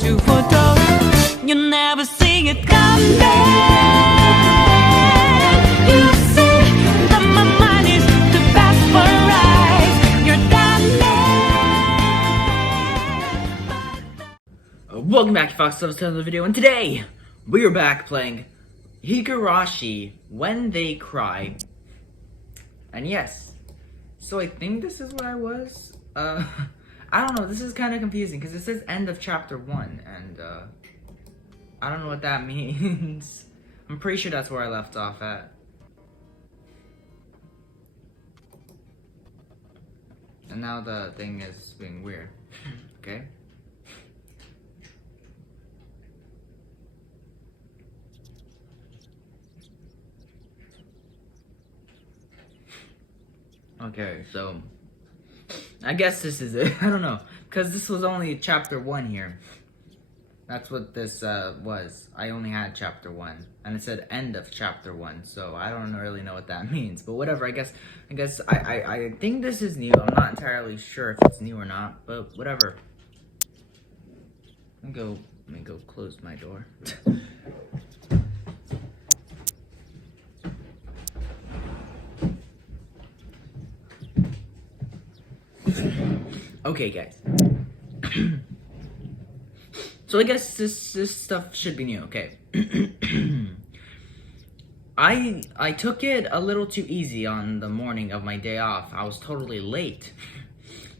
two for dough. You never see it coming. You see that my mind is the best for rise. You're done. Welcome back to Fox Loves another video, and today we are back playing Higurashi When They Cry. And yes, so I think this is where I was. I don't know, this is kind of confusing because it says end of chapter 1, and I don't know what that means. I'm pretty sure that's where I left off at. And now the thing is being weird. Okay. Okay, so I guess this is it. I don't know, because this was only chapter 1 here. That's what this was. I only had chapter 1, and it said end of chapter 1, so I don't really know what that means. But whatever, I guess I think this is new. I'm not entirely sure if it's new or not, but whatever. Let me go close my door. Okay, guys. So I guess this stuff should be new. Okay. I took it a little too easy on the morning of my day off. I was totally late.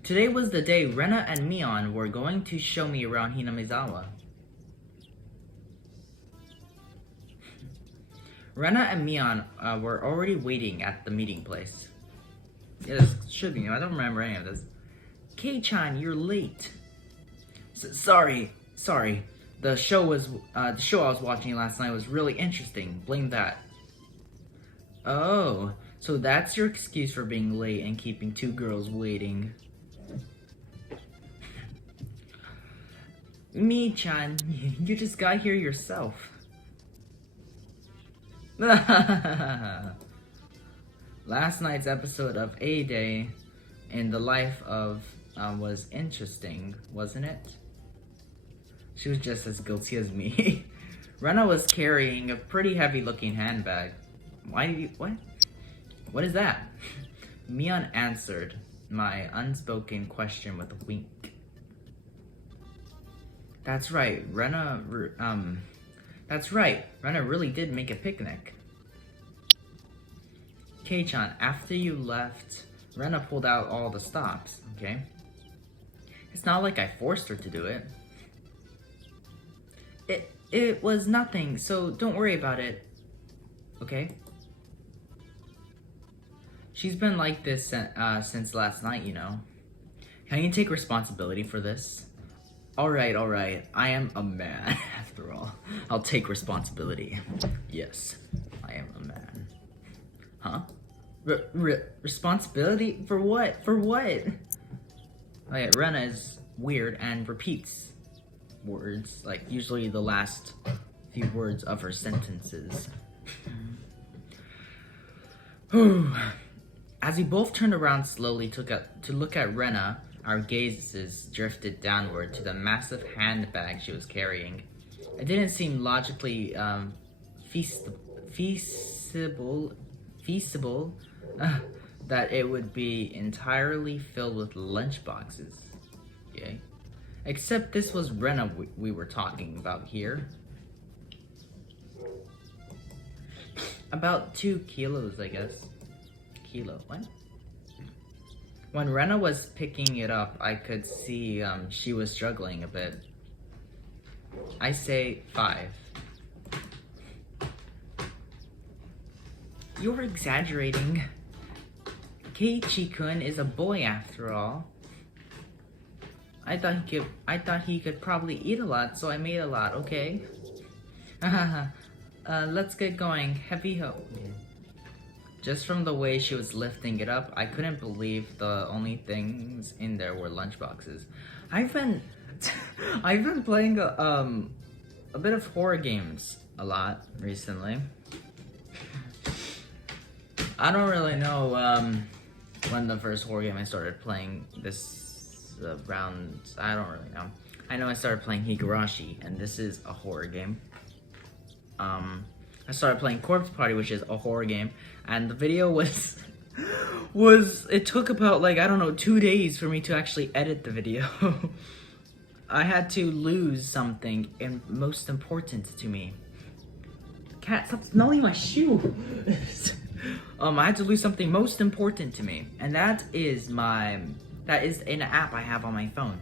Today was the day Rena and Mion were going to show me around Hinamizawa. Rena and Mion were already waiting at the meeting place. Yeah, this should be new. I don't remember any of this. Kei-chan, you're late. Sorry. The show I was watching last night was really interesting. Blame that. Oh, so that's your excuse for being late and keeping two girls waiting. Mi-chan, you just got here yourself. Last night's episode of A Day in the life of was interesting, wasn't it? She was just as guilty as me. Rena was carrying a pretty heavy-looking handbag. What? What is that? Mion answered my unspoken question with a wink. That's right, Rena really did make a picnic. Kei-chan, after you left, Rena pulled out all the stops, okay? It's not like I forced her to do it. It was nothing, so don't worry about it, okay? She's been like this since last night, you know. Can you take responsibility for this? Alright, I am a man, after all. I'll take responsibility. Yes, I am a man. Huh? Responsibility? For what? For what? Okay, Rena is weird and repeats words, like usually the last few words of her sentences. As we both turned around slowly to look at Rena, our gazes drifted downward to the massive handbag she was carrying. It didn't seem logically feasible that it would be entirely filled with lunchboxes. Okay? Except this was Rena we were talking about here. About 2 kilos, I guess. Kilo, what? When Rena was picking it up, I could see she was struggling a bit. I say 5. You're exaggerating. Keiichi-kun is a boy after all. I thought he could probably eat a lot, so I made a lot, okay? Let's get going. Heavy ho. Just from the way she was lifting it up, I couldn't believe the only things in there were lunchboxes. I've been playing a bit of horror games a lot recently. I don't really know when the first horror game I started playing this round. I don't really know. I know I started playing Higurashi, and this is a horror game. I started playing Corpse Party, which is a horror game, and the video was it took about, like, I don't know, 2 days for me to actually edit the video. I had to lose something most important to me. Cat, stop smelling my shoe. I had to lose something most important to me, and that is an app I have on my phone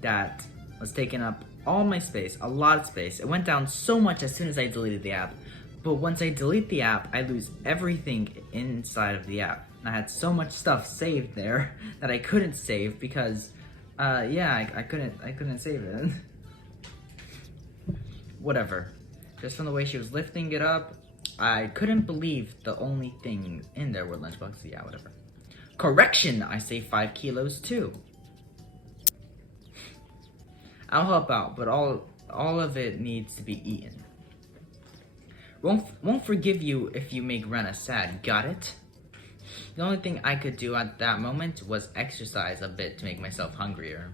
that was taking up all my space, a lot of space. It went down so much as soon as I deleted the app. But once I delete the app, I lose everything inside of the app. I had so much stuff saved there that I couldn't save because, I couldn't save it. Whatever. Just from the way she was lifting it up, I couldn't believe the only thing in there were lunchboxes. Yeah, whatever. Correction! I say 5 kilos too. I'll help out, but all of it needs to be eaten. Won't forgive you if you make Rena sad, got it? The only thing I could do at that moment was exercise a bit to make myself hungrier.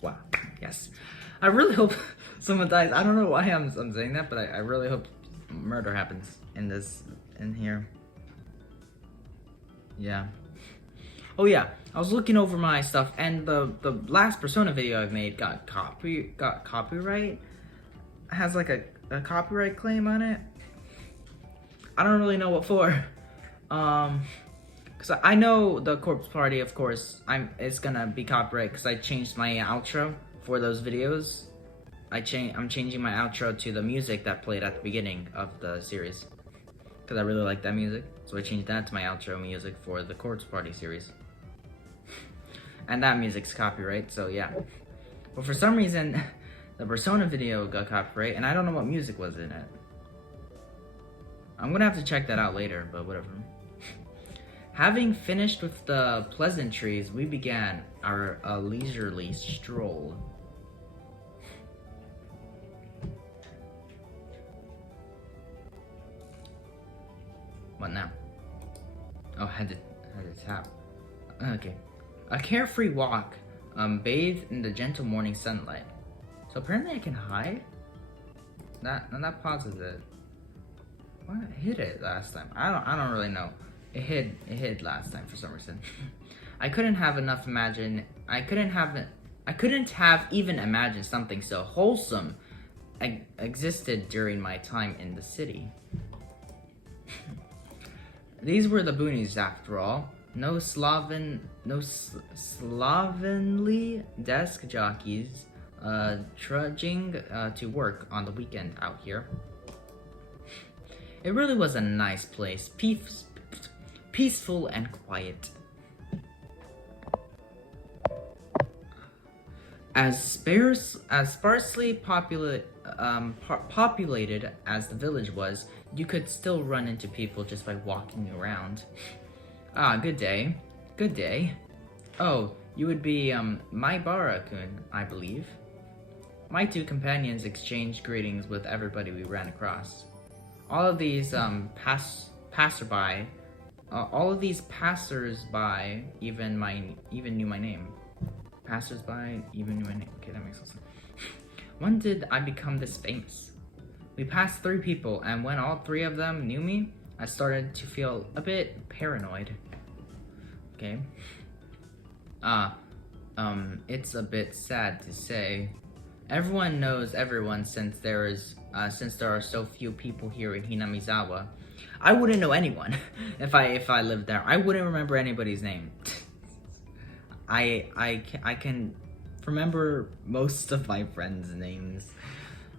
Wow, yes. I really hope someone dies. I don't know why I'm saying that, but I really hope murder happens in here. Yeah. Oh yeah, I was looking over my stuff, and the last Persona video I've made got copyright. Has like a copyright claim on it. I don't really know what for. Cause I know the Corpse Party, of course, it's gonna be copyright because I changed my outro for those videos. I'm changing my outro to the music that played at the beginning of the series because I really like that music. So I changed that to my outro music for the Corpse Party series. And that music's copyright, so yeah. But for some reason, the Persona video got copyright, and I don't know what music was in it. I'm gonna have to check that out later, but whatever. Having finished with the pleasantries, we began our leisurely stroll. What now? Oh, had to tap. Okay. A carefree walk, bathed in the gentle morning sunlight. So apparently I can hide? That pauses it. What hit it last time? I don't really know. It hid last time for some reason. I couldn't have even imagined something so wholesome existed during my time in the city. These were the boonies after all. No slovenly desk jockeys trudging to work on the weekend out here. It really was a nice place, peaceful and quiet. As sparsely populated as the village was, you could still run into people just by walking around. Ah, good day. Good day. Oh, you would be, Maibara-kun, I believe. My two companions exchanged greetings with everybody we ran across. All of these, passersby even knew my name. Passersby even knew my name. Okay, that makes sense. When did I become this famous? We passed 3 people, and when all 3 of them knew me, I started to feel a bit paranoid. Okay. It's a bit sad to say. Everyone knows everyone since there are so few people here in Hinamizawa. I wouldn't know anyone if I lived there. I wouldn't remember anybody's name. I can remember most of my friends' names.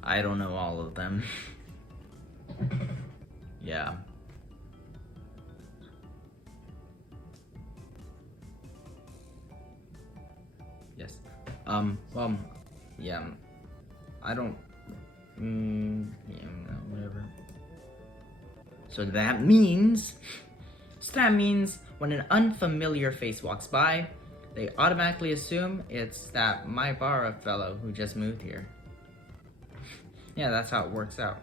I don't know all of them. Yeah. Yes. Well, yeah. I don't. Yeah, whatever. So that means when an unfamiliar face walks by, they automatically assume it's that Maibara fellow who just moved here. Yeah, that's how it works out.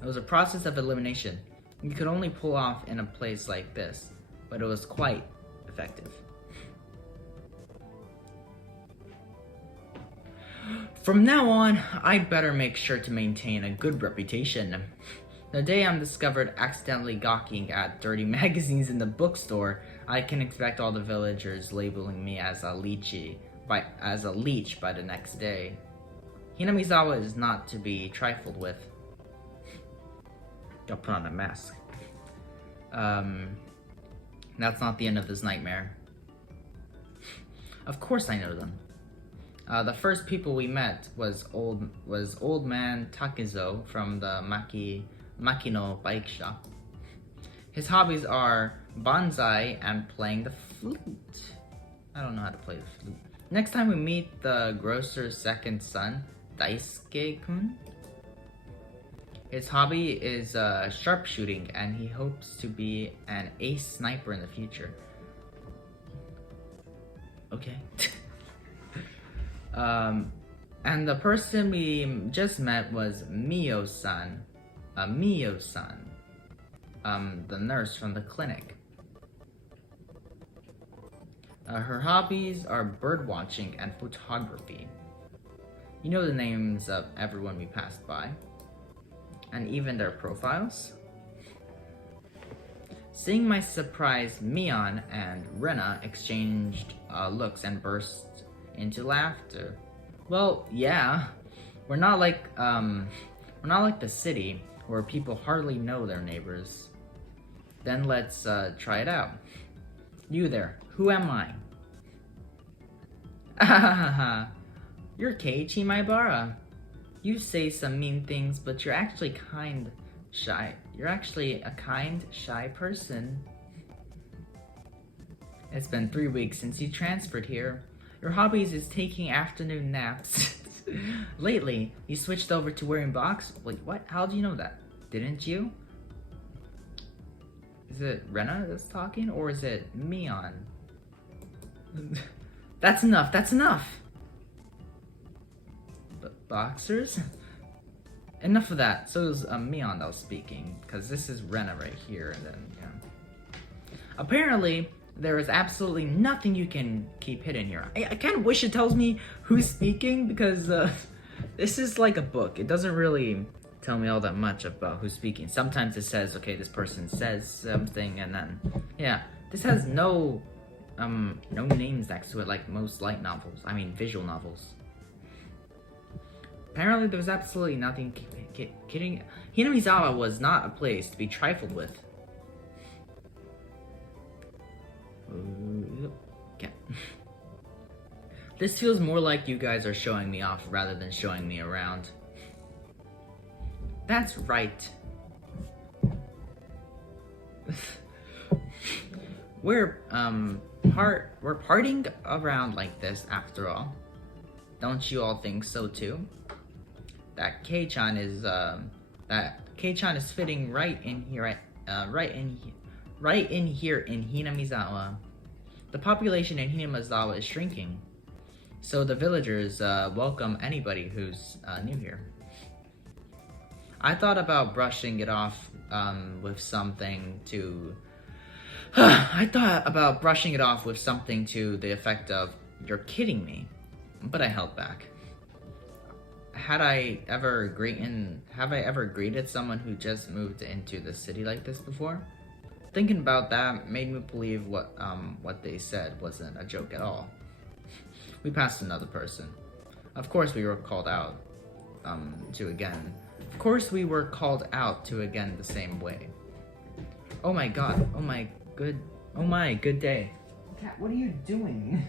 It was a process of elimination. You could only pull off in a place like this, but it was quite effective. From now on, I'd better make sure to maintain a good reputation. The day I'm discovered accidentally gawking at dirty magazines in the bookstore, I can expect all the villagers labeling me as a leech by the next day. Hinamizawa is not to be trifled with. Gotta put on a mask. That's not the end of this nightmare. Of course I know them. The first people we met was old man Takezo from the Makino bike shop. His hobbies are bonsai and playing the flute. I don't know how to play the flute. Next time we meet the grocer's second son, Daisuke-kun. His hobby is sharpshooting, and he hopes to be an ace sniper in the future. Okay. And the person we just met was Mio-san. Mio-san. The nurse from the clinic. Her hobbies are bird watching and photography. You know the names of everyone we passed by, and even their profiles. Seeing my surprise, Mion and Rena exchanged looks and burst into laughter. Well, yeah, we're not like the city where people hardly know their neighbors. Then let's try it out. You there, who am I? Ahahaha, you're Keiichi Maibara. You say some mean things, but you're actually shy. You're actually a kind, shy person. It's been 3 weeks since you transferred here. Your hobbies is taking afternoon naps. Lately, you switched over to wearing box. Wait, what? How do you know that? Didn't you? Is it Rena that's talking, or is it Mion? That's enough. That's enough. Boxers? Enough of that. So it was Mion that was speaking, because this is Rena right here, and then, yeah. Apparently, there is absolutely nothing you can keep hidden here. I kind of wish it tells me who's speaking, because this is like a book. It doesn't really tell me all that much about who's speaking. Sometimes it says, okay, this person says something, and then, yeah. This has no names next to it like most light novels. I mean, visual novels. Apparently, there's absolutely nothing kidding. Hinamizawa was not a place to be trifled with. Okay. This feels more like you guys are showing me off rather than showing me around. That's right. We're partying around like this after all. Don't you all think so too? That Kei-chan is fitting right in here, right in here in Hinamizawa. The population in Hinamizawa is shrinking, so the villagers welcome anybody who's new here. I thought about brushing it off with something to. I thought about brushing it off with something to the effect of, "You're kidding me," but I held back. Have I ever greeted someone who just moved into the city like this before? Thinking about that made me believe what they said wasn't a joke at all. We passed another person. Of course we were called out to again. Of course we were called out to again the same way. Oh my god. Oh my good day. Cat, what are you doing?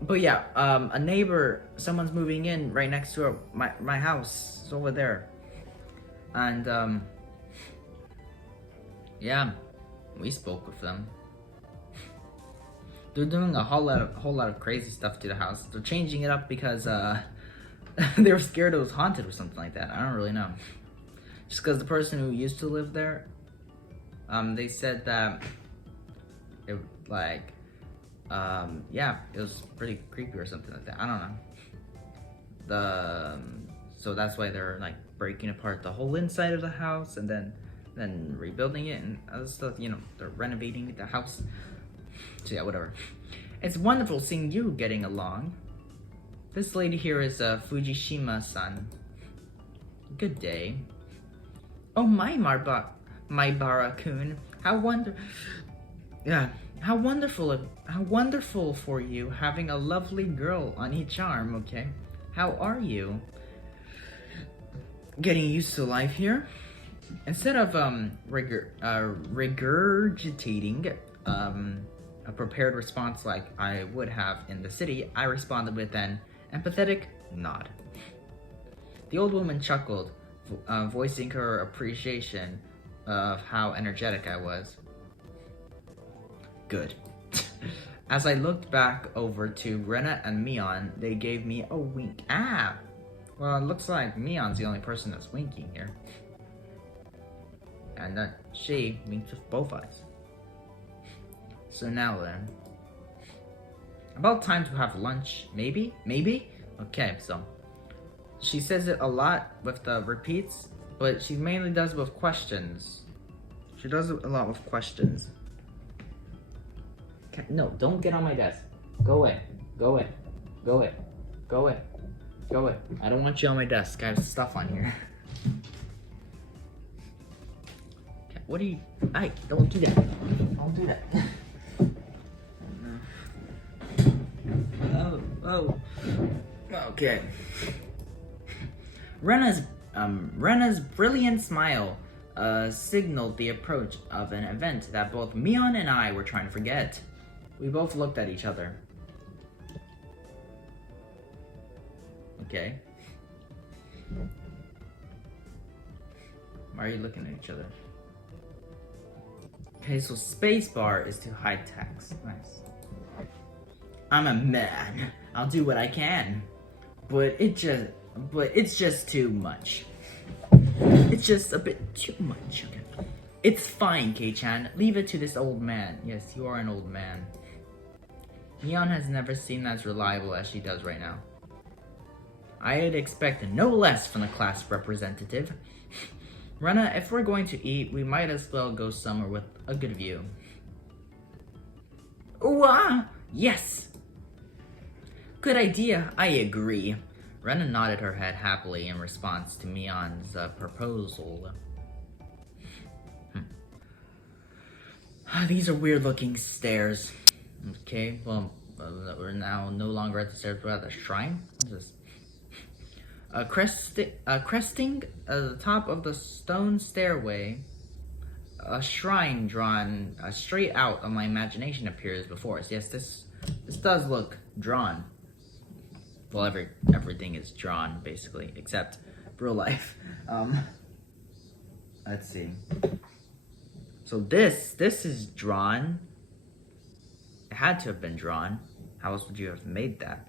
But yeah, a neighbor, someone's moving in right next to my house. It's over there. And yeah, we spoke with them. They're doing a whole lot of crazy stuff to the house. They're changing it up because they were scared it was haunted or something like that. I don't really know. Just because the person who used to live there, they said that it yeah, it was pretty creepy or something like that. I don't know. So that's why they're like breaking apart the whole inside of the house and then rebuilding it and other stuff. You know, they're renovating the house. So yeah, whatever. It's wonderful seeing you getting along. This lady here is Fujishima-san. Good day. Oh my Maibara-kun, how wonderful for you having a lovely girl on each arm. Okay, how are you? Getting used to life here? Instead of regurgitating a prepared response like I would have in the city, I responded with an empathetic nod. The old woman chuckled, voicing her appreciation of how energetic I was. Good. As I looked back over to Rena and Mion, they gave me a wink. Ah! Well, it looks like Mion's the only person that's winking here. And that she winks with both eyes. So now then. About time to have lunch, maybe? Maybe? Okay, so. She says it a lot with the repeats, but she mainly does it with questions. She does it a lot with questions. Okay, no, don't get on my desk. Go away. Go away. Go away. Go away. Go away. I don't want you on my desk. I have stuff on here. Okay, what are you... Hey, don't do that. Don't do that. Oh. Okay. Rena's brilliant smile signaled the approach of an event that both Mion and I were trying to forget. We both looked at each other. Okay. Why are you looking at each other? Okay, so spacebar is to hide text. Nice. I'm a man. I'll do what I can. But it's just too much. It's just a bit too much. Okay. It's fine, Kei-chan. Leave it to this old man. Yes, you are an old man. Mion has never seemed as reliable as she does right now. I had expected no less from the class representative. Rena, if we're going to eat, we might as well go somewhere with a good view. Ooh, yes! Good idea, I agree. Rena nodded her head happily in response to Mion's proposal. These are weird-looking stairs. Okay, well, we're now no longer at the stairs, we're at the shrine. What is this? Cresting the top of the stone stairway, a shrine drawn straight out of my imagination appears before us. Yes, this does look drawn. Well, everything is drawn, basically, except real life. Let's see. So this is drawn. It had to have been drawn. How else would you have made that?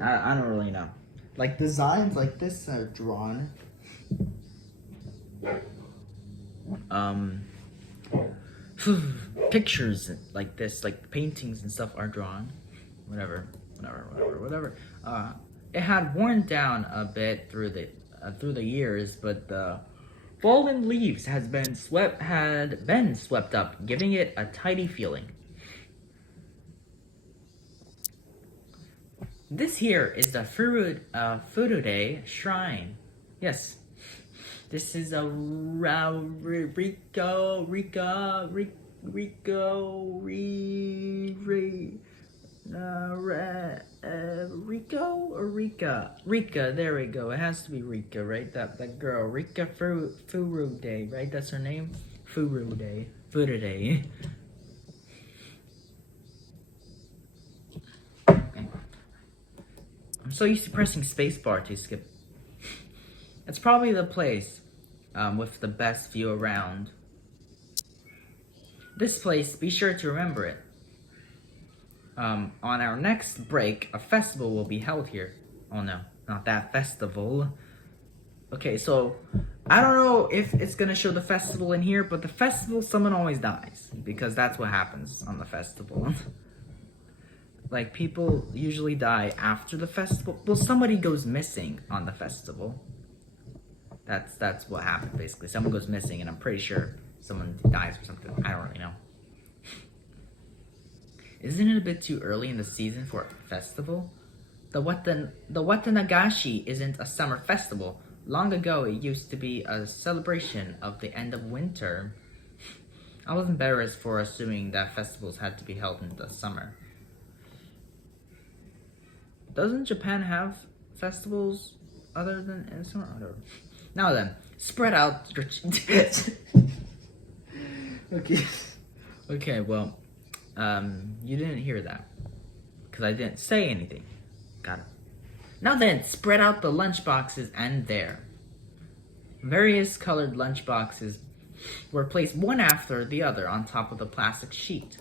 I don't really know. Like, designs like this are drawn. Pictures like this, like paintings and stuff are drawn. Whatever. It had worn down a bit through the years, but the fallen leaves had been swept up, giving it a tidy feeling. This here is the Furude Shrine. Yes, this is a Rika, there we go. It has to be Rika, right? That girl, Rika Furude, right? That's her name? Furude. Okay. I'm so used to pressing spacebar to skip. It's probably the place with the best view around. This place, be sure to remember it. On our next break, a festival will be held here. Oh no, not that festival. Okay, so I don't know if it's gonna show the festival in here, but the festival, someone always dies, because that's what happens on the festival. Like, people usually die after the festival. Well, somebody goes missing on the festival. That's what happens, basically. Someone goes missing, and I'm pretty sure someone dies or something. I don't really know. Isn't it a bit too early in the season for a festival? The Watanagashi isn't a summer festival. Long ago, it used to be a celebration of the end of winter. I was embarrassed for assuming that festivals had to be held in the summer. Doesn't Japan have festivals other than in summer? Now then, spread out your... Okay. Okay, well, you didn't hear that. Because I didn't say anything. Got it. Now then, spread out the lunch boxes and there. Various colored lunch boxes were placed one after the other on top of the plastic sheet.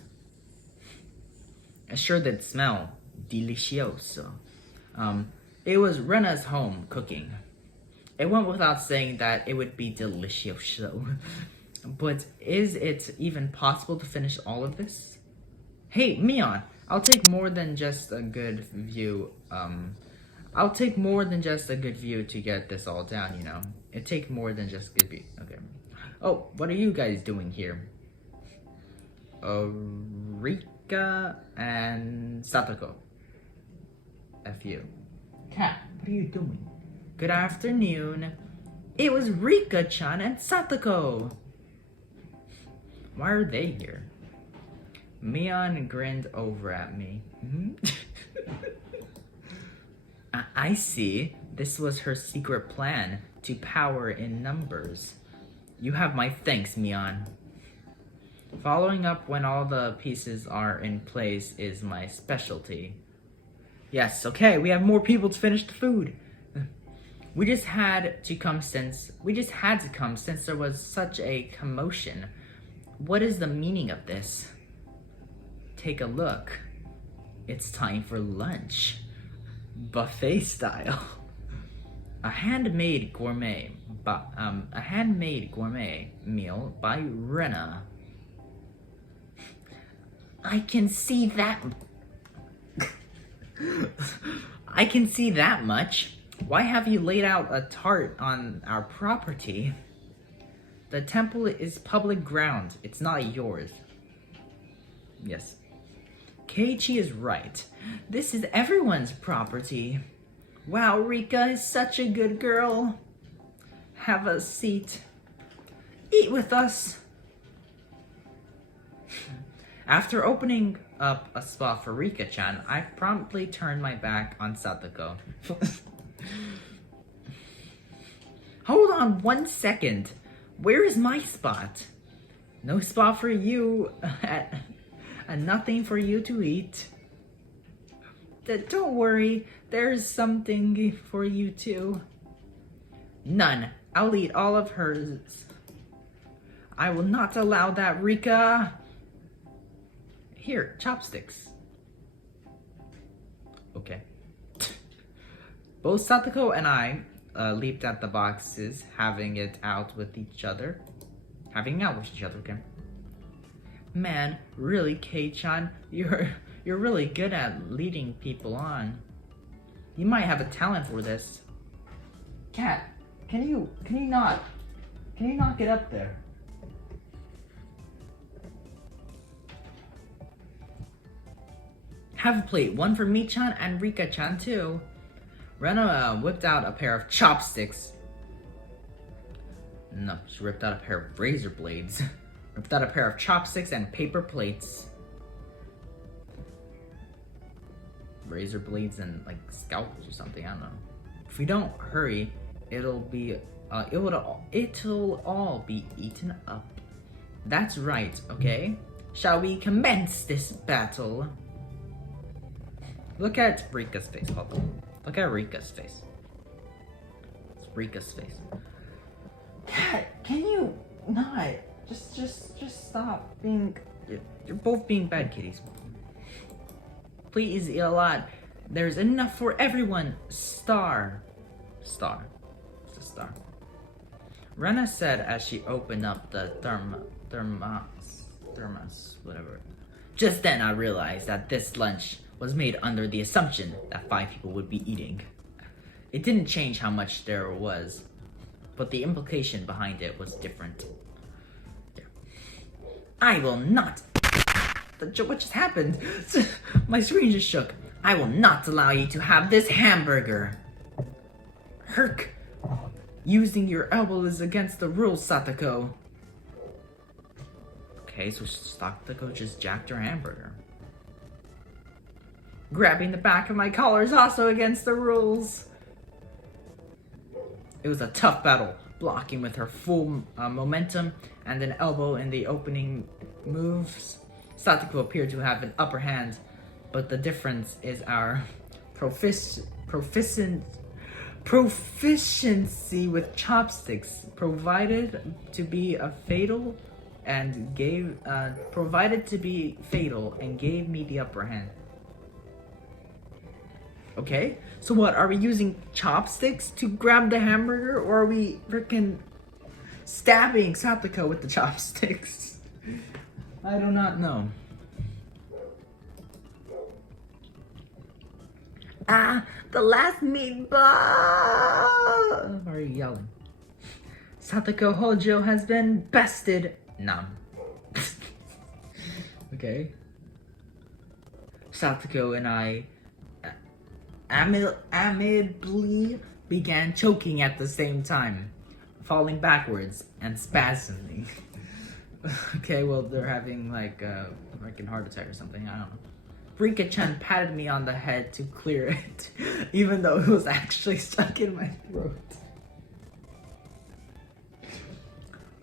Assured they'd smell delicioso. It was Rena's home cooking. It went without saying that it would be delicioso. But is it even possible to finish all of this? Hey, Mion, I'll take more than just a good view. I'll take more than just a good view to get this all down, you know. It takes more than just good view. Okay. Oh, what are you guys doing here? Rika and Satoko. F you. Kat, what are you doing? Good afternoon. It was Rika-chan and Satoko. Why are they here? Mion grinned over at me. I see. This was her secret plan to power in numbers. You have my thanks, Mion. Following up when all the pieces are in place is my specialty. Yes, okay, we have more people to finish the food. We just had to come since there was such a commotion. What is the meaning of this? Take a look. It's time for lunch. Buffet style. A handmade gourmet meal by Rena. I can see that much. Why have you laid out a tart on our property? The temple is public ground. It's not yours. Yes. Keiichi is right. This is everyone's property. Wow, Rika is such a good girl. Have a seat. Eat with us. After opening up a spot for Rika-chan, I promptly turned my back on Satoko. Hold on 1 second. Where is my spot? No spot for you, and nothing for you to eat. Don't worry, there's something for you too. None. I'll eat all of hers. I will not allow that, Rika. Here, chopsticks. Okay. Both Satoko and I leaped at the boxes, having it out with each other, okay? Man, really, Kei-chan, you're really good at leading people on. You might have a talent for this. Kat, can you not get up there? Have a plate, one for me-chan and Rika-chan too. Rena whipped out a pair of chopsticks. No, she ripped out a pair of razor blades. Ripped out a pair of chopsticks and paper plates. Razor blades and like scalpels or something, I don't know. If we don't hurry, it'll all be eaten up. That's right, okay? Shall we commence this battle? Look at Rika's face, hold on. Look at Rika's face. It's Rika's face. Kat, can you not? Just stop being... You're both being bad kitties. Please eat a lot. There's enough for everyone. Star. It's a star. Rena said as she opened up the thermos, whatever. Just then I realized that this lunch was made under the assumption that 5 people would be eating. It didn't change how much there was, but the implication behind it was different. I will not What just happened? My screen just shook. I will not allow you to have this hamburger. Herc. Using your elbow is against the rules, Satoko. Okay, so Satoko just jacked her hamburger. Grabbing the back of my collar is also against the rules. It was a tough battle, blocking with her full momentum and an elbow in the opening moves. Satoko appeared to have an upper hand, but the difference is our proficiency with chopsticks provided to be fatal and gave me the upper hand. Okay, so what, are we using chopsticks to grab the hamburger, or are we freaking stabbing Satoko with the chopsticks? I do not know. Ah, the last meatball! Why are you yelling? Satoko Hojo has been bested. Nom. Okay. Satoko and I amicably began choking at the same time, falling backwards and spasming. Okay, well, they're having like a freaking heart attack or something, I don't know. Rika-chan patted me on the head to clear it, even though it was actually stuck in my throat.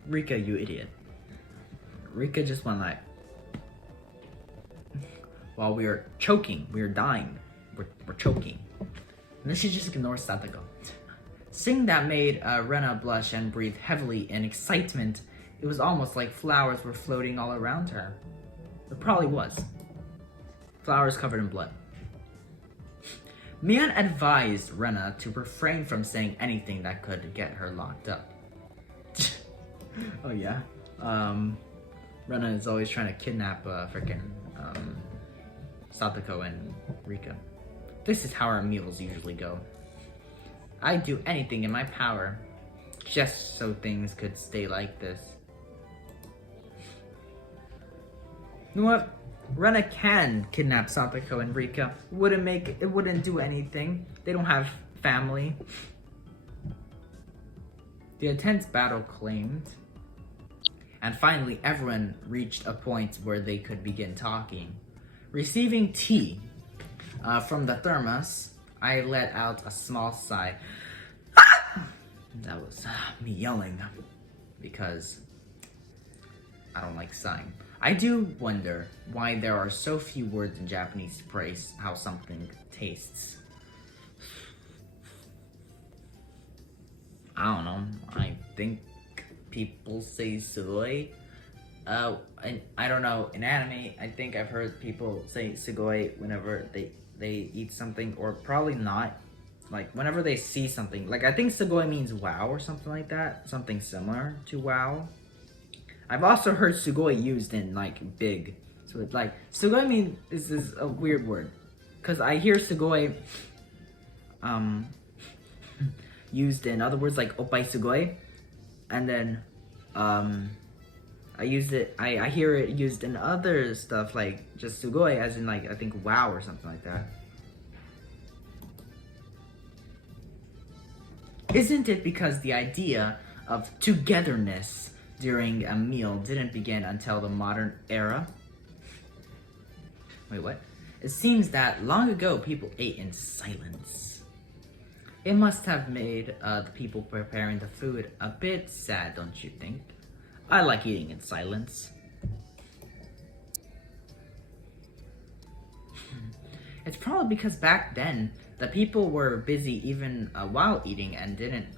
Rika, you idiot. Rika just went like, while we were choking, we were dying. We're choking. And then she just ignores Satoko. Seeing that made Rena blush and breathe heavily in excitement. It was almost like flowers were floating all around her. It probably was. Flowers covered in blood. Mian advised Rena to refrain from saying anything that could get her locked up. Oh yeah? Rena is always trying to kidnap frickin' Satoko and Rika. This is how our meals usually go. I'd do anything in my power just so things could stay like this. You know what? Rena can kidnap Satoko and Rika. It wouldn't do anything. They don't have family. The intense battle claimed. And finally, everyone reached a point where they could begin talking. Receiving tea from the thermos, I let out a small sigh. That was me yelling, because I don't like sighing. I do wonder why there are so few words in Japanese to praise how something tastes. I don't know. I think people say sugoi. And I don't know, in anime, I think I've heard people say sugoi whenever they eat something, or probably not. Like, whenever they see something. Like, I think sugoi means wow or something like that. Something similar to wow. I've also heard sugoi used in, like, big. So, it's like, sugoi means, this is a weird word. Because I hear sugoi, used in other words, like, oppai sugoi. And then, I hear it used in other stuff, like, just sugoi, as in, like, I think wow or something like that. Isn't it because the idea of togetherness during a meal didn't begin until the modern era? Wait, what? It seems that long ago people ate in silence. It must have made the people preparing the food a bit sad, don't you think? I like eating in silence. It's probably because back then the people were busy even while eating and didn't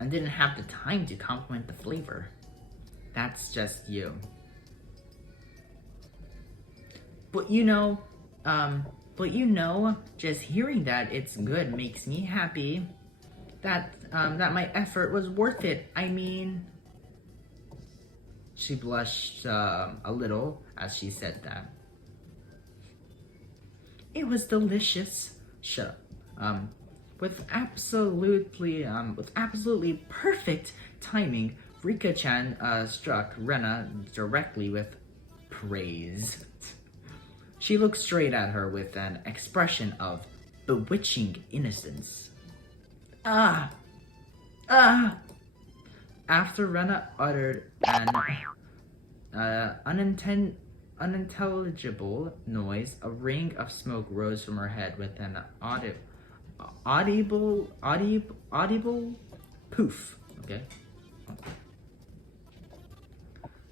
have the time to compliment the flavor. That's just you. But you know, just hearing that it's good makes me happy. That my effort was worth it. I mean, she blushed a little as she said that. It was delicious. Shut up. With absolutely perfect timing, Rika-chan struck Rena directly with praise. She looked straight at her with an expression of bewitching innocence. Ah! Ah! After Rena uttered an unintelligible noise, a ring of smoke rose from her head with an audible poof. Okay?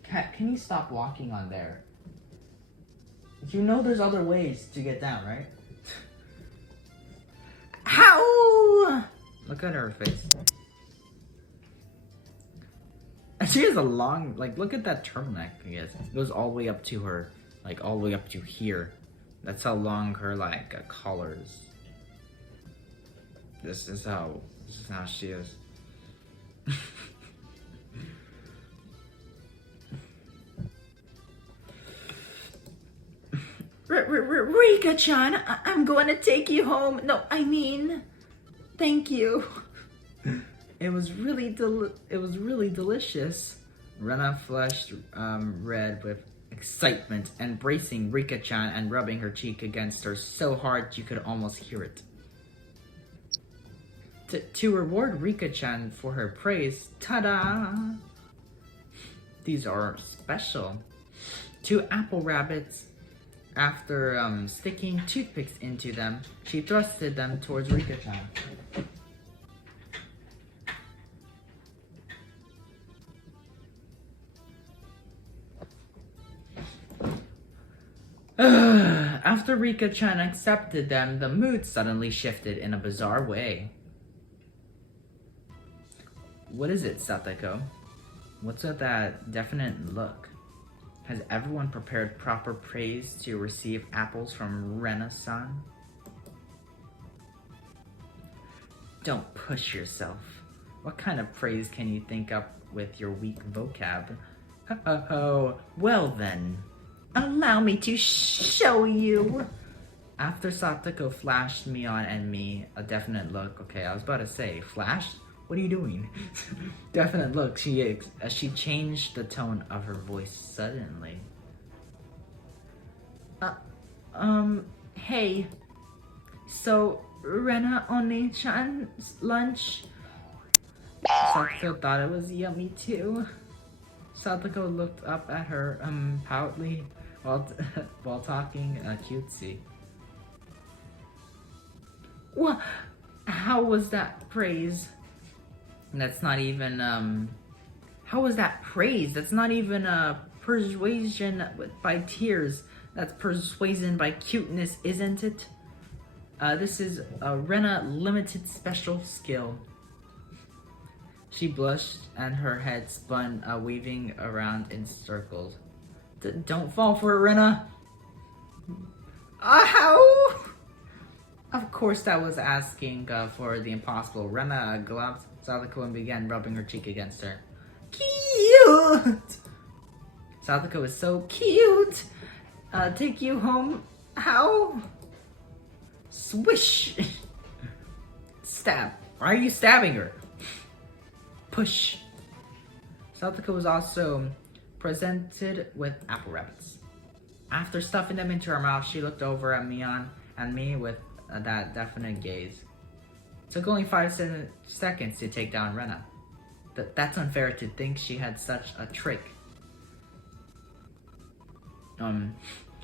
Cat, can you stop walking on there? You know there's other ways to get down, right? How? Look at her face. And she has a long, like, look at that turtleneck, I guess. It goes all the way up to her, like, all the way up to here. That's how long her, like, collar is. This is how she is. Rika-chan, I'm going to take you home. No, I mean, thank you. It was really delicious. Rena flushed red with excitement, embracing Rika-chan and rubbing her cheek against her so hard you could almost hear it. To reward Rika-chan for her praise, ta-da! These are special. 2 apple rabbits. After sticking toothpicks into them, she thrusted them towards Rika-chan. After Rika-chan accepted them, the mood suddenly shifted in a bizarre way. What is it, Satoko? What's with that definite look? Has everyone prepared proper praise to receive apples from Rena-san? Don't push yourself. What kind of praise can you think up with your weak vocab? Oh, well then. Allow me to show you. After Satoko flashed Mion and me a definite look. Okay, I was about to say, flashed? What are you doing? Definite look. She changed the tone of her voice suddenly. Hey. So, Rena Oni-chan's lunch? Satoko thought it was yummy too. Satoko looked up at her, proudly while talking cutesy. What? How was that praise? That's not even, how was that praise? That's not even persuasion by tears. That's persuasion by cuteness, isn't it? This is a Rena limited special skill. She blushed and her head spun, weaving around in circles. Don't fall for it, Rena! Ow! Of course that was asking for the impossible. Rena glanced Satoko and began rubbing her cheek against her. Cute! Satoko is so cute! Take you home? How? Swish! Stab. Why are you stabbing her? Push. Satoko was also presented with apple rabbits. After stuffing them into her mouth, she looked over at Mion and me with that definite gaze. It took only 5 seconds to take down Rena. That's unfair to think she had such a trick.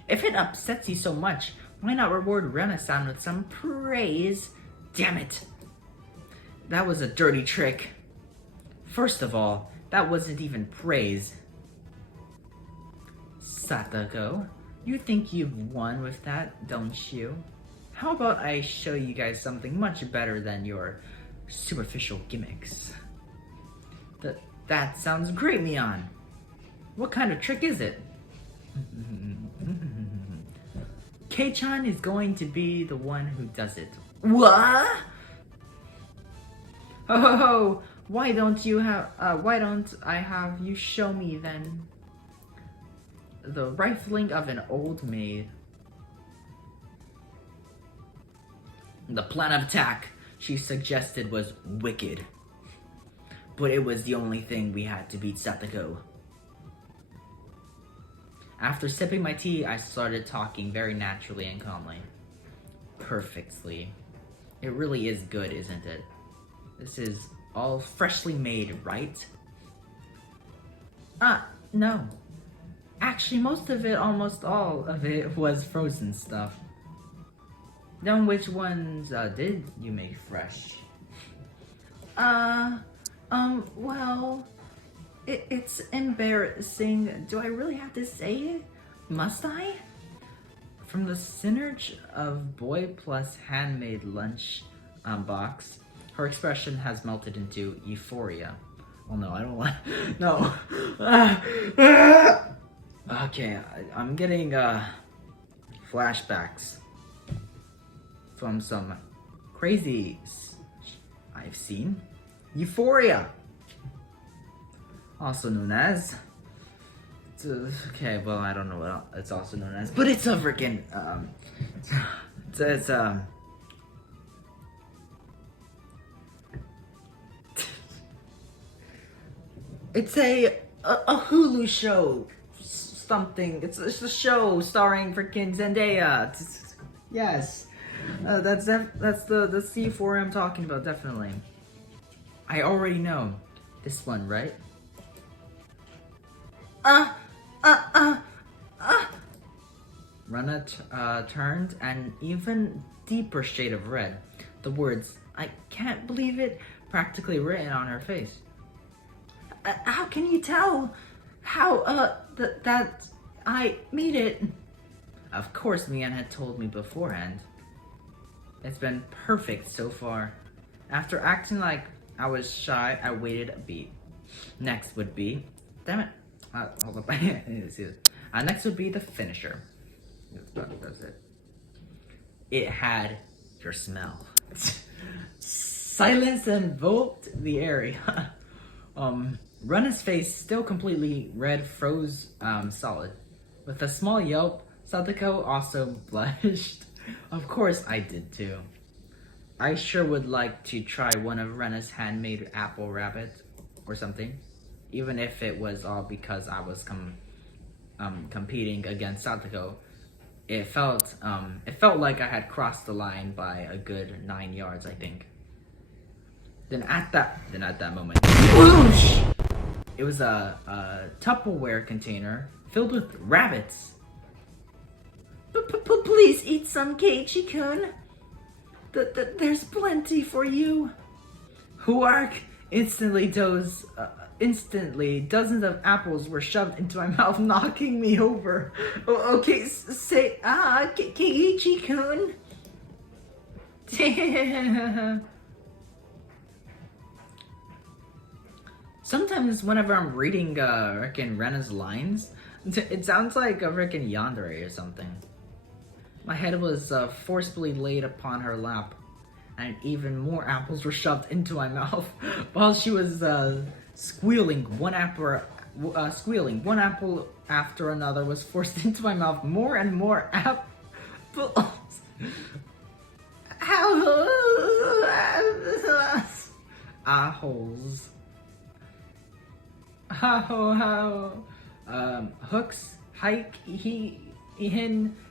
If it upsets you so much, why not reward Rena-san with some praise? Damn it! That was a dirty trick. First of all, that wasn't even praise. Satoko, you think you've won with that, don't you? How about I show you guys something much better than your superficial gimmicks? That sounds great, Mion. What kind of trick is it? Kei-chan is going to be the one who does it. What? Oh, why don't I have you show me then? The rifling of an old maid. The plan of attack she suggested was wicked. But it was the only thing we had to beat Satoko. After sipping my tea, I started talking very naturally and calmly. Perfectly. It really is good, isn't it? This is all freshly made, right? No. Actually, most of it, almost all of it, was frozen stuff. Then which ones did you make fresh? Well, it's embarrassing. Do I really have to say it? Must I? From the synergy of boy plus handmade lunch box, her expression has melted into euphoria. Oh no, I don't want. No. Okay, I'm getting flashbacks from some crazy I've seen. Euphoria, also known as. Okay, well, I don't know what it's also known as, but it's a freaking it's it's a Hulu show, something. It's a show starring freaking Zendaya. Yes, that's the C4 I'm talking about. Definitely, I already know this one, right? Rana turned an even deeper shade of red. The words, "I can't believe it," practically written on her face. How can you tell? How, that I made it? Of course, Mian had told me beforehand. It's been perfect so far. After acting like I was shy, I waited a beat. Next would be... Damn it. Hold up. I need to see this. Next would be the finisher. That's it. It had your smell. Silence enveloped the area. Runa's face, still completely red, froze solid. With a small yelp, Sadako also blushed. Of course I did too. I sure would like to try one of Rena's handmade apple rabbit or something. Even if it was all because I was competing against Sadako. It felt like I had crossed the line by a good 9 yards, I think. Then at that moment, whoosh! It was a Tupperware container filled with rabbits. Please eat some, Keiichi-kun. There's plenty for you. Huark! Instantly, dozens of apples were shoved into my mouth, knocking me over. Okay, say, Keiichi-kun. Sometimes whenever I'm reading Rena's lines, it sounds like a freaking yandere or something. My head was forcibly laid upon her lap, and even more apples were shoved into my mouth while she was squealing. One apple after another was forced into my mouth. More and more apples. Aholes. Hooks, hike,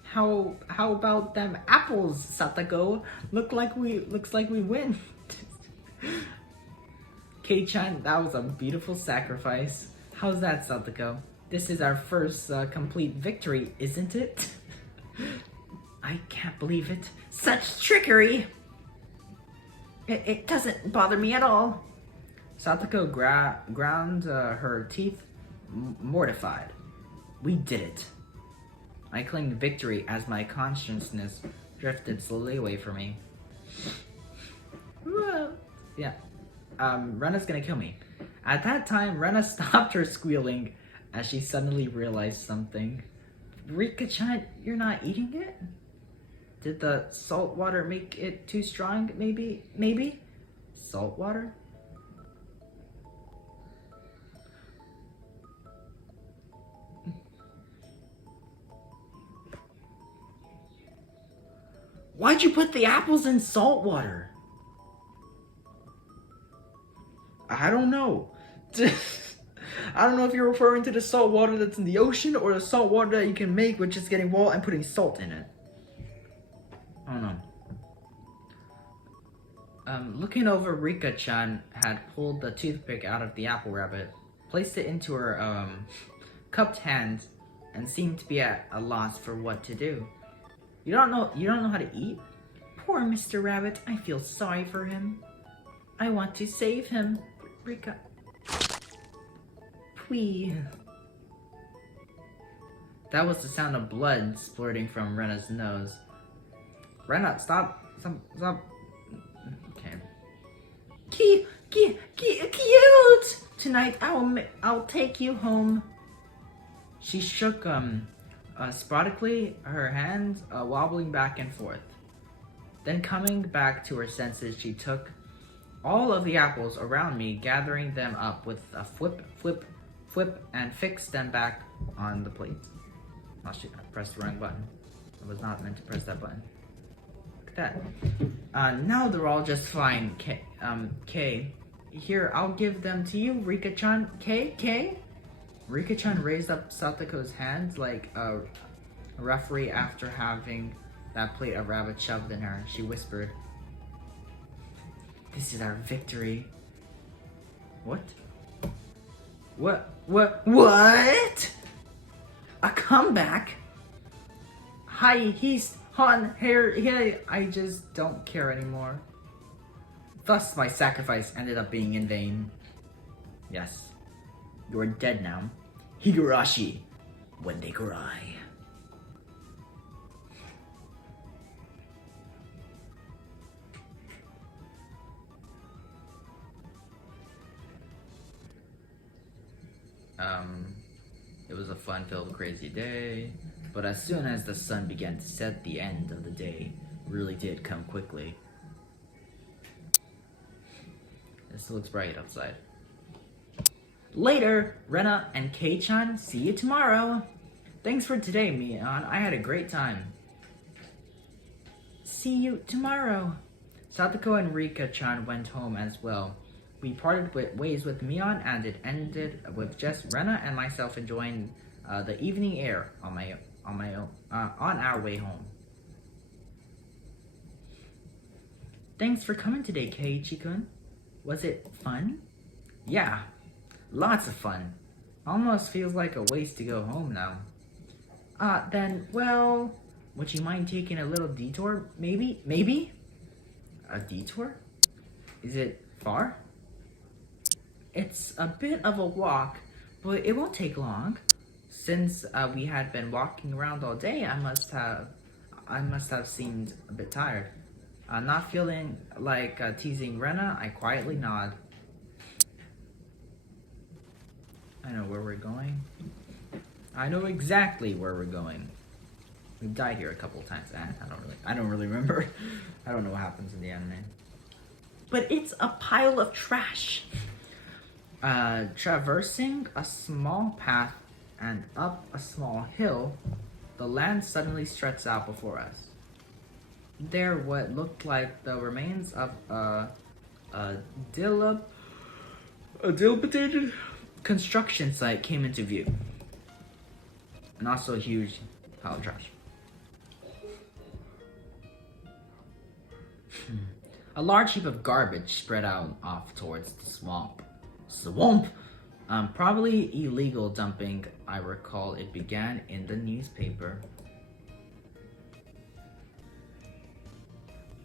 how about them apples, Satako? Looks like we win. Kei-chan, that was a beautiful sacrifice. How's that, Satako? This is our first complete victory, isn't it? I can't believe it. Such trickery! It doesn't bother me at all. Satako ground her teeth, mortified. We did it. I claimed victory as my consciousness drifted slowly away from me. Yeah. Rena's gonna kill me. At that time, Rena stopped her squealing as she suddenly realized something. Rika-chan, you're not eating it? Did the salt water make it too strong, maybe? Salt water? Why'd you put the apples in salt water? I don't know. I don't know if you're referring to the salt water that's in the ocean or the salt water that you can make with just getting water and putting salt in it. I don't know. Looking over, Rika-chan had pulled the toothpick out of the apple rabbit, placed it into her cupped hand, and seemed to be at a loss for what to do. You don't know how to eat? Poor Mr. Rabbit, I feel sorry for him. I want to save him, Rika. Pwee. That was the sound of blood splurting from Rena's nose. Rena, stop. Okay. Cute! Tonight I'll take you home. She shook sporadically, her hands wobbling back and forth. Then coming back to her senses, she took all of the apples around me, gathering them up with a flip, and fixed them back on the plate. Oh shit, I pressed the wrong button. I was not meant to press that button. Look at that. Now they're all just fine, K. Here, I'll give them to you, Rika-chan. K? Rika-chan raised up Satoko's hands like a referee after having that plate of rabbit shoved in her. She whispered, "This is our victory." What? A comeback? Hi, he's on here. I just don't care anymore. Thus, my sacrifice ended up being in vain. Yes, you're dead now. Higurashi, when they cry. It was a fun-filled, crazy day, but as soon as the sun began to set, the end of the day really did come quickly. It still looks bright outside. Later, Rena and Kei-chan, see you tomorrow. Thanks for today, Mion. I had a great time. See you tomorrow. Satoko and Rika-chan went home as well. We parted ways with Mion, and it ended with just Rena and myself enjoying the evening air on our way home. Thanks for coming today, Keiichi-kun. Was it fun? Yeah, lots of fun. Almost feels like a waste to go home now. Then, well, would you mind taking a little detour? Maybe? A detour? Is it far? It's a bit of a walk, but it won't take long. Since we had been walking around all day, I must have seemed a bit tired. Not feeling like teasing Rena, I quietly nod. I know where we're going. I know exactly where we're going. We've died here a couple of times. I don't really remember. I don't know what happens in the anime. But it's a pile of trash. Traversing a small path and up a small hill, the land suddenly stretched out before us. There, what looked like the remains of a dilapidated construction site came into view, and also a huge pile of trash. A large heap of garbage spread out off towards the swamp. Probably illegal dumping. I recall it began in the newspaper.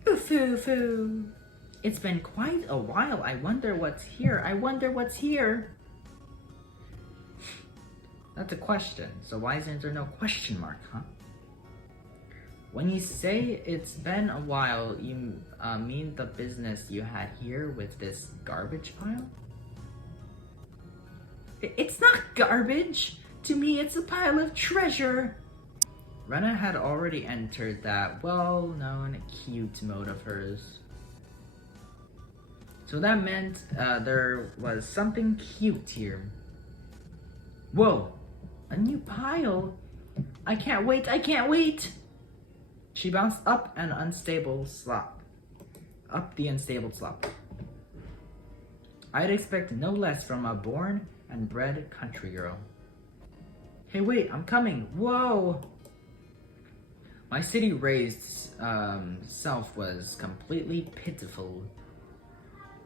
Foo. It's been quite a while. I wonder what's here. That's a question. So why isn't there no question mark, huh? When you say it's been a while, you mean the business you had here with this garbage pile? It's not garbage. To me, it's a pile of treasure. Rena had already entered that well-known cute mode of hers. So that meant there was something cute here. Whoa, a new pile. I can't wait. She bounced up the unstable slope. I'd expect no less from a born and bred country girl. Hey, wait, I'm coming. Whoa! My city-raised self was completely pitiful.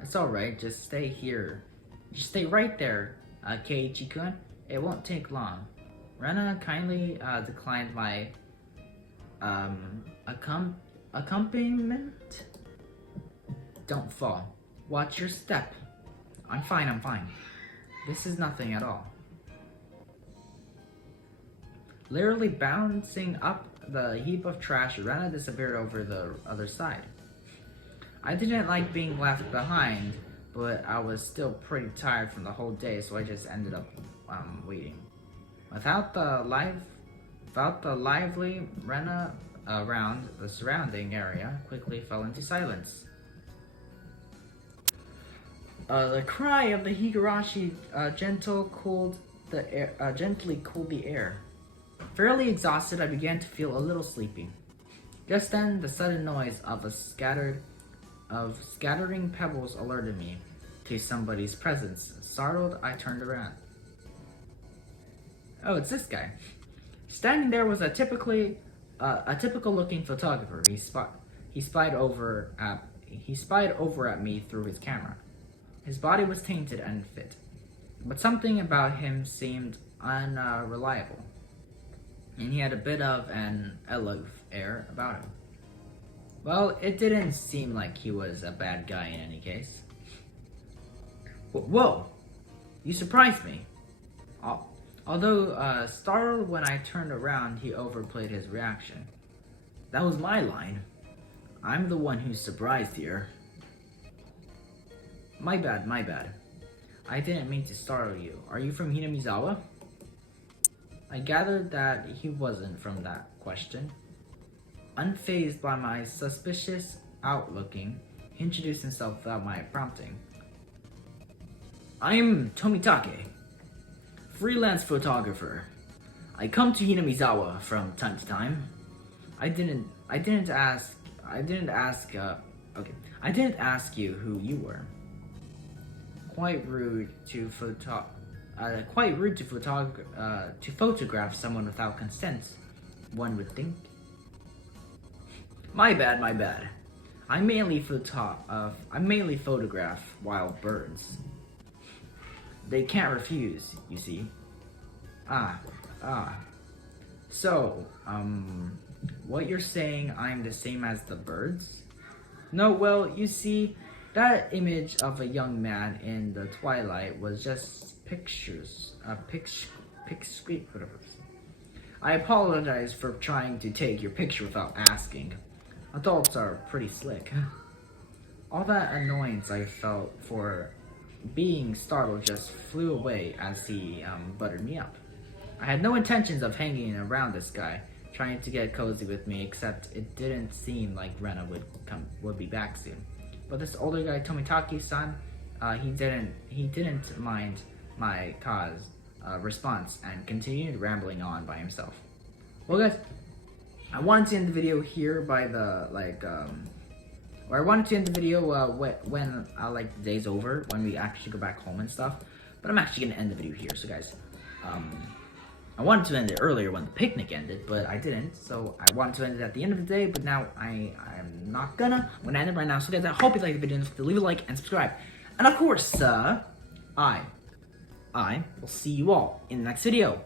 It's alright, just stay here. Just stay right there, Keiichi-kun. It won't take long. Rena kindly declined my accompaniment. Don't fall. Watch your step. I'm fine. This is nothing at all. Literally bouncing up the heap of trash, Rena disappeared over the other side. I didn't like being left behind, but I was still pretty tired from the whole day, so I just ended up waiting. Without the lively Rena around, the surrounding area quickly fell into silence. The cry of the Higurashi gently cooled the air. Fairly exhausted, I began to feel a little sleepy. Just then, the sudden noise of scattering pebbles alerted me to somebody's presence. Startled, I turned around. Oh, it's this guy. Standing there was a typical-looking photographer. He spied over at me through his camera. His body was tainted and fit, but something about him seemed unreliable, and he had a bit of an aloof air about him. Well, it didn't seem like he was a bad guy in any case. Whoa! You surprised me. Although startled when I turned around, he overplayed his reaction. That was my line. I'm the one who's surprised here. My bad. I didn't mean to startle you. Are you from Hinamizawa? I gathered that he wasn't from that question. Unfazed by my suspicious outlooking, he introduced himself without my prompting. I'm Tomitake, freelance photographer. I come to Hinamizawa from time to time. I didn't ask you who you were. Quite rude to photograph someone without consent, one would think. My bad. I mainly photograph wild birds. They can't refuse, you see. So, what you're saying, I'm the same as the birds? No, well, you see, that image of a young man in the twilight was just whatever. I apologize for trying to take your picture without asking. Adults are pretty slick. All that annoyance I felt for being startled just flew away as he buttered me up. I had no intentions of hanging around this guy, trying to get cozy with me, except it didn't seem like Rena would be back soon. But this older guy, Tomitake-san, he didn't mind my response and continued rambling on by himself. Well, guys, I wanted to end the video here by I wanted to end the video when the day's over, when we actually go back home and stuff. But I'm actually gonna end the video here. So, guys, I wanted to end it earlier when the picnic ended, but I didn't. So I wanted to end it at the end of the day, but now I'm not gonna. I'm gonna end it right now. So, guys, I hope you liked the video. Don't forget to leave a like and subscribe. And of course, I will see you all in the next video,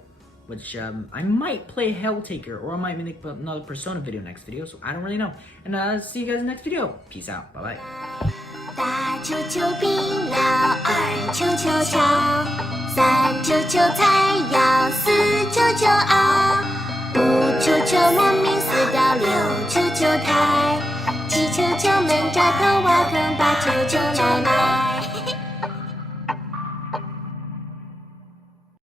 which I might play Helltaker, or I might make another Persona video next video, so I don't really know. And see you guys in the next video. Peace out. Bye-bye. 大球球冰老，二球球桥，三球球菜肴，四球球熬，五球球莫名死掉，六球球台，七球球闷着头挖坑。